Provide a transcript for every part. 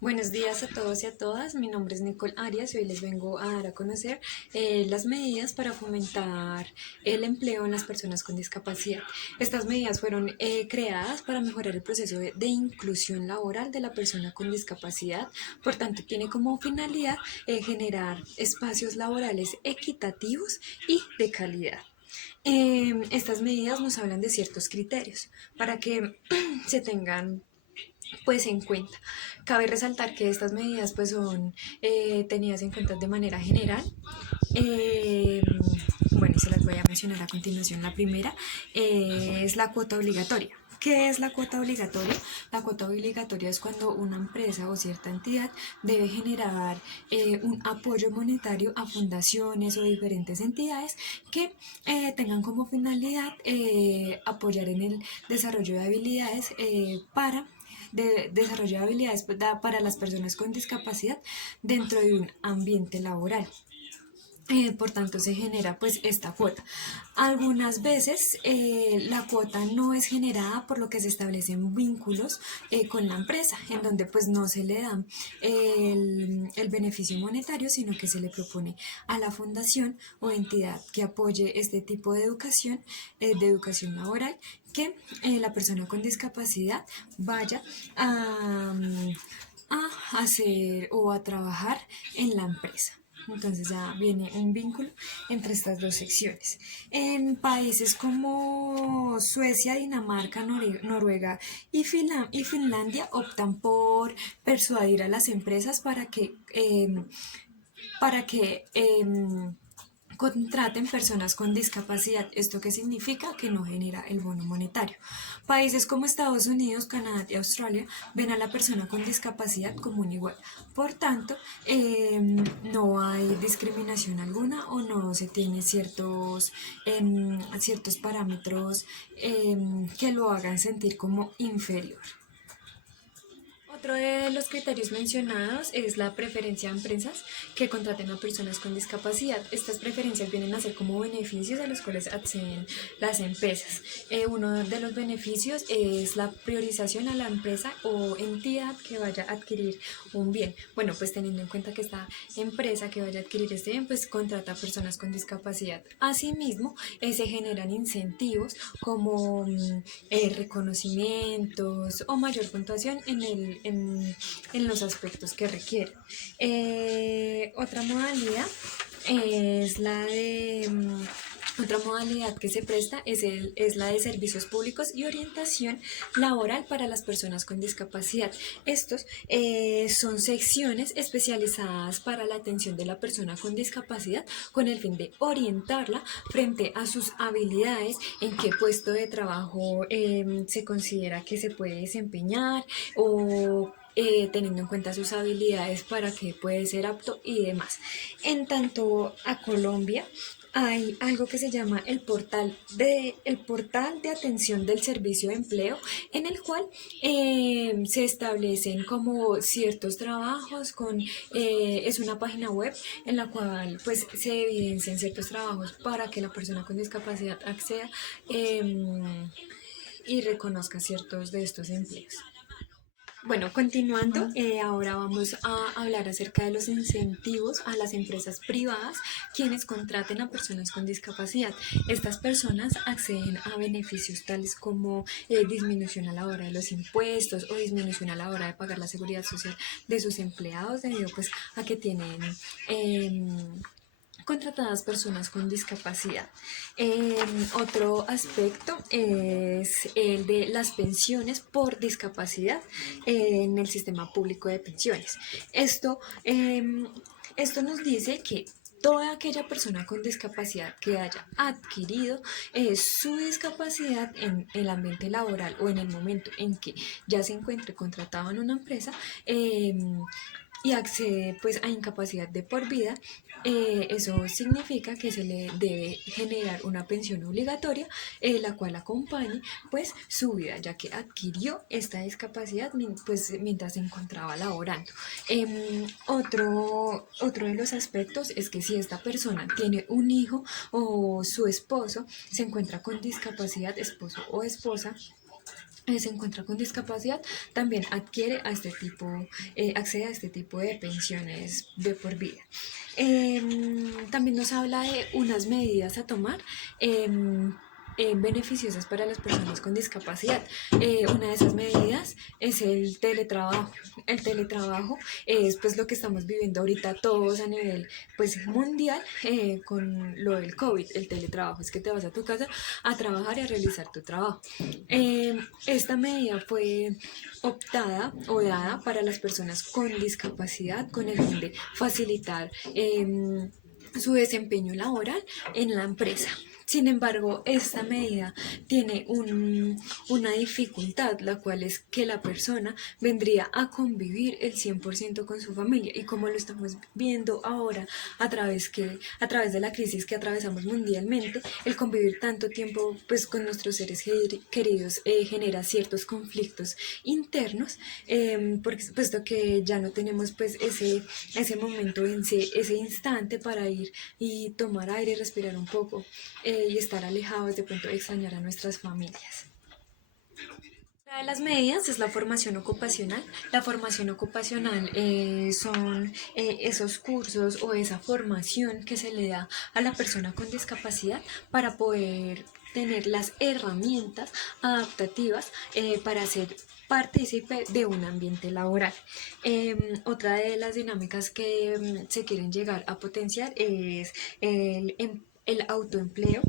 Buenos días a todos y a todas. Mi nombre es Nicole Arias y hoy les vengo a dar a conocer las medidas para fomentar el empleo en las personas con discapacidad. Estas medidas fueron creadas para mejorar el proceso de inclusión laboral de la persona con discapacidad. Por tanto, tiene como finalidad generar espacios laborales equitativos y de calidad. Estas medidas nos hablan de ciertos criterios para que se tengan pues en cuenta. Cabe resaltar que estas medidas pues son tenidas en cuenta de manera general. Eh, bueno, se las voy a mencionar a continuación. La primera es la cuota obligatoria. ¿Qué es la cuota obligatoria? La cuota obligatoria es cuando una empresa o cierta entidad debe generar un apoyo monetario a fundaciones o diferentes entidades que tengan como finalidad apoyar en el desarrollo de habilidades de desarrollo de habilidades para las personas con discapacidad dentro de un ambiente laboral. Por tanto, se genera pues esta cuota. Algunas veces la cuota no es generada por lo que se establecen vínculos con la empresa, en donde pues no se le da el beneficio monetario, sino que se le propone a la fundación o entidad que apoye este tipo de educación laboral, que la persona con discapacidad vaya a hacer o a trabajar en la empresa. Entonces ya viene un vínculo entre estas dos secciones. En países como Suecia, Dinamarca, Noruega y Finlandia optan por persuadir a las empresas para que contraten personas con discapacidad. ¿Esto qué significa? Que no genera el bono monetario. Países como Estados Unidos, Canadá y Australia ven a la persona con discapacidad como un igual. Por tanto, no hay discriminación alguna o no se tiene ciertos parámetros que lo hagan sentir como inferior. Otro de los criterios mencionados es la preferencia a empresas que contraten a personas con discapacidad. Estas preferencias vienen a ser como beneficios a los cuales acceden las empresas. Uno de los beneficios es la priorización a la empresa o entidad que vaya a adquirir un bien. Bueno, pues teniendo en cuenta que esta empresa que vaya a adquirir este bien, pues contrata a personas con discapacidad. Asimismo, se generan incentivos como reconocimientos o mayor puntuación en los aspectos que requieren. Otra modalidad es la de otra modalidad que se presta es la de servicios públicos y orientación laboral para las personas con discapacidad. Estos son secciones especializadas para la atención de la persona con discapacidad con el fin de orientarla frente a sus habilidades, en qué puesto de trabajo se considera que se puede desempeñar o teniendo en cuenta sus habilidades para que puede ser apto y demás. En tanto a Colombia, hay algo que se llama el portal de atención del servicio de empleo, en el cual se establecen como ciertos trabajos es una página web en la cual pues se evidencian ciertos trabajos para que la persona con discapacidad acceda y reconozca ciertos de estos empleos. Bueno, continuando, ahora vamos a hablar acerca de los incentivos a las empresas privadas quienes contraten a personas con discapacidad. Estas personas acceden a beneficios tales como disminución a la hora de los impuestos o disminución a la hora de pagar la seguridad social de sus empleados debido pues a que tienen contratadas personas con discapacidad. Otro aspecto es el de las pensiones por discapacidad en el sistema público de pensiones. Esto nos dice que toda aquella persona con discapacidad que haya adquirido su discapacidad en el ambiente laboral o en el momento en que ya se encuentre contratado en una empresa, y accede pues a incapacidad de por vida, eso significa que se le debe generar una pensión obligatoria, la cual acompañe pues su vida, ya que adquirió esta discapacidad pues, mientras se encontraba laborando. Otro de los aspectos es que si esta persona tiene un hijo o su esposo se encuentra con discapacidad, esposo o esposa, se encuentra con discapacidad, también adquiere a este tipo, accede a este tipo de pensiones de por vida. También nos habla de unas medidas a tomar. Beneficiosas para las personas con discapacidad. Una de esas medidas es el teletrabajo. El teletrabajo es pues lo que estamos viviendo ahorita todos a nivel pues mundial, con lo del COVID. El teletrabajo es que te vas a tu casa a trabajar y a realizar tu trabajo. Esta medida fue optada o dada para las personas con discapacidad con el fin de facilitar su desempeño laboral en la empresa. Sin embargo, esta medida tiene una dificultad, la cual es que la persona vendría a convivir el 100% con su familia. Y como lo estamos viendo ahora a través de la crisis que atravesamos mundialmente, el convivir tanto tiempo pues, con nuestros seres queridos genera ciertos conflictos internos, puesto que ya no tenemos pues, ese momento, ese instante para ir y tomar aire, respirar un poco, y estar alejados, de pronto extrañar a nuestras familias. Una de las medidas es la formación ocupacional. La formación ocupacional son esos cursos o esa formación que se le da a la persona con discapacidad para poder tener las herramientas adaptativas para ser partícipe de un ambiente laboral. Otra de las dinámicas que se quieren llegar a potenciar es el autoempleo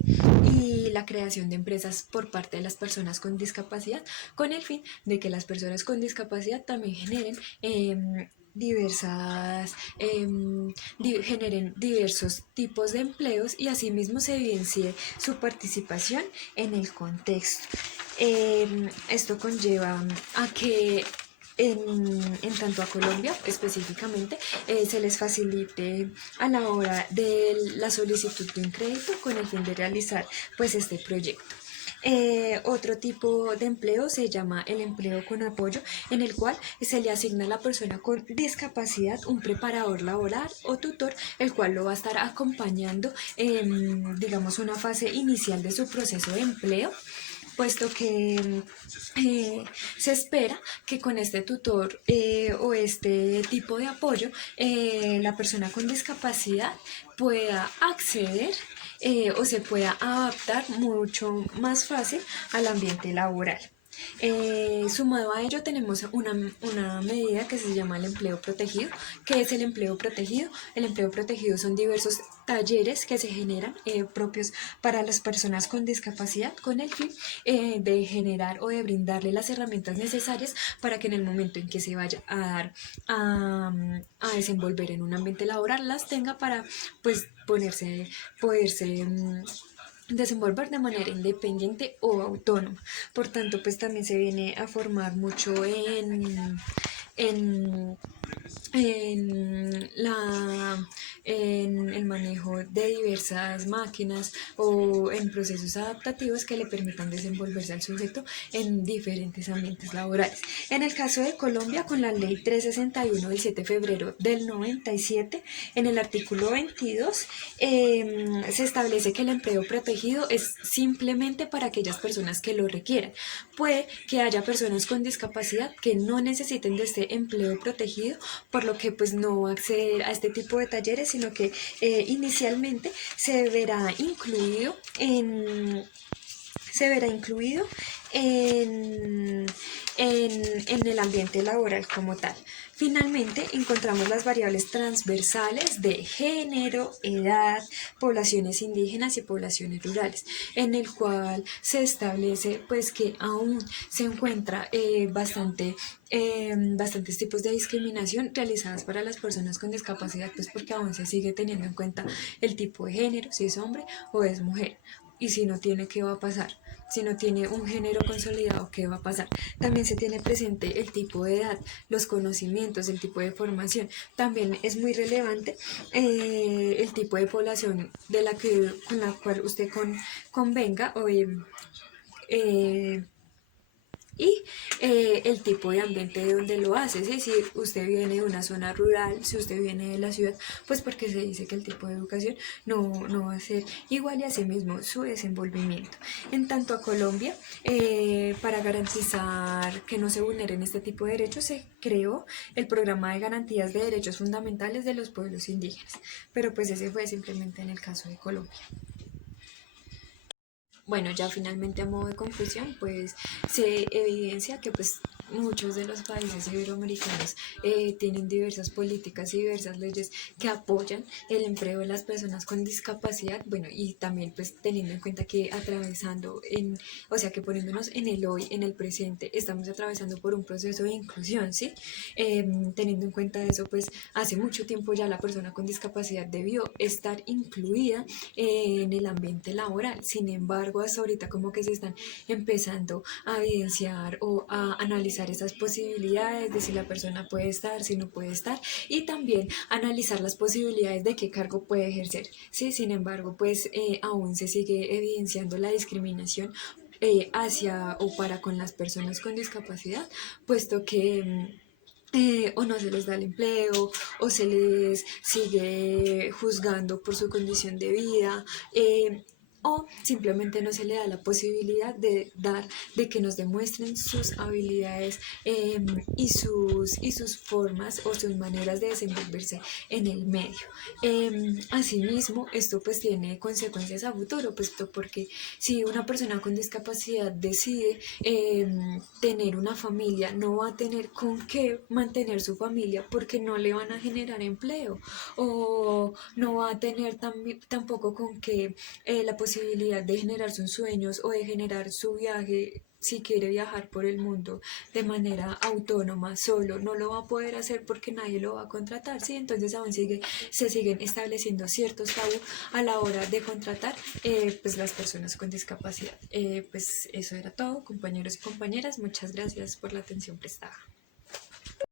y la creación de empresas por parte de las personas con discapacidad, con el fin de que las personas con discapacidad también generen generen diversos tipos de empleos y asimismo se evidencie su participación en el contexto. Esto conlleva a que en tanto a Colombia específicamente se les facilite a la hora de la solicitud de un crédito con el fin de realizar pues este proyecto. Otro tipo de empleo se llama el empleo con apoyo, en el cual se le asigna a la persona con discapacidad un preparador laboral o tutor, el cual lo va a estar acompañando en, digamos, una fase inicial de su proceso de empleo, puesto que se espera que con este tutor o este tipo de apoyo la persona con discapacidad pueda acceder o se pueda adaptar mucho más fácil al ambiente laboral. Sumado a ello tenemos una medida que se llama el empleo protegido. ¿Qué es el empleo protegido? El empleo protegido son diversos talleres que se generan propios para las personas con discapacidad con el fin de generar o de brindarle las herramientas necesarias para que en el momento en que se vaya a dar a desenvolver en un ambiente laboral las tenga para pues poderse desenvolver de manera independiente o autónoma. Por tanto, pues también se viene a formar mucho en, en, la, en el manejo de diversas máquinas o en procesos adaptativos que le permitan desenvolverse al sujeto en diferentes ambientes laborales. En el caso de Colombia, con la ley 361 del 7 de febrero del 97, en el artículo 22, se establece que el empleo protegido es simplemente para aquellas personas que lo requieran. Puede que haya personas con discapacidad que no necesiten de este empleo protegido, por lo que pues no acceder a este tipo de talleres, sino que inicialmente se verá incluido en el ambiente laboral como tal. Finalmente, encontramos las variables transversales de género, edad, poblaciones indígenas y poblaciones rurales, en el cual se establece pues que aún se encuentra bastantes tipos de discriminación realizadas para las personas con discapacidad, pues porque aún se sigue teniendo en cuenta el tipo de género, si es hombre o es mujer. Y si no tiene, ¿qué va a pasar? Si no tiene un género consolidado, ¿qué va a pasar? También se tiene presente el tipo de edad, los conocimientos, el tipo de formación. También es muy relevante el tipo de población con la cual usted convenga o y el tipo de ambiente de donde lo hace, ¿sí? Si usted viene de una zona rural, si usted viene de la ciudad, pues porque se dice que el tipo de educación no va a ser igual y así mismo su desenvolvimiento. En tanto a Colombia, para garantizar que no se vulneren este tipo de derechos, se creó el programa de garantías de derechos fundamentales de los pueblos indígenas, pero pues ese fue simplemente en el caso de Colombia. Bueno, ya finalmente a modo de conclusión, pues se evidencia que pues muchos de los países iberoamericanos tienen diversas políticas y diversas leyes que apoyan el empleo de las personas con discapacidad, bueno, y también pues teniendo en cuenta que o sea que poniéndonos en el hoy, en el presente, estamos atravesando por un proceso de inclusión, ¿sí? Teniendo en cuenta eso, pues hace mucho tiempo ya la persona con discapacidad debió estar incluida en el ambiente laboral. Sin embargo, hasta ahorita como que se están empezando a evidenciar o a analizar esas posibilidades de si la persona puede estar, si no puede estar, y también analizar las posibilidades de qué cargo puede ejercer. Sí, sin embargo, pues aún se sigue evidenciando la discriminación hacia o para con las personas con discapacidad, puesto que o no se les da el empleo, o se les sigue juzgando por su condición de vida, o simplemente no se le da la posibilidad de que nos demuestren sus habilidades y sus formas o sus maneras de desenvolverse en el medio. Asimismo, esto pues tiene consecuencias a futuro, puesto porque si una persona con discapacidad decide tener una familia, no va a tener con qué mantener su familia porque no le van a generar empleo, o no va a tener tampoco con qué la posibilidad de generar sus sueños o de generar su viaje. Si quiere viajar por el mundo de manera autónoma, solo, no lo va a poder hacer porque nadie lo va a contratar, ¿sí? Entonces aún se siguen estableciendo ciertos tabús a la hora de contratar pues las personas con discapacidad. Pues eso era todo, compañeros y compañeras. Muchas gracias por la atención prestada.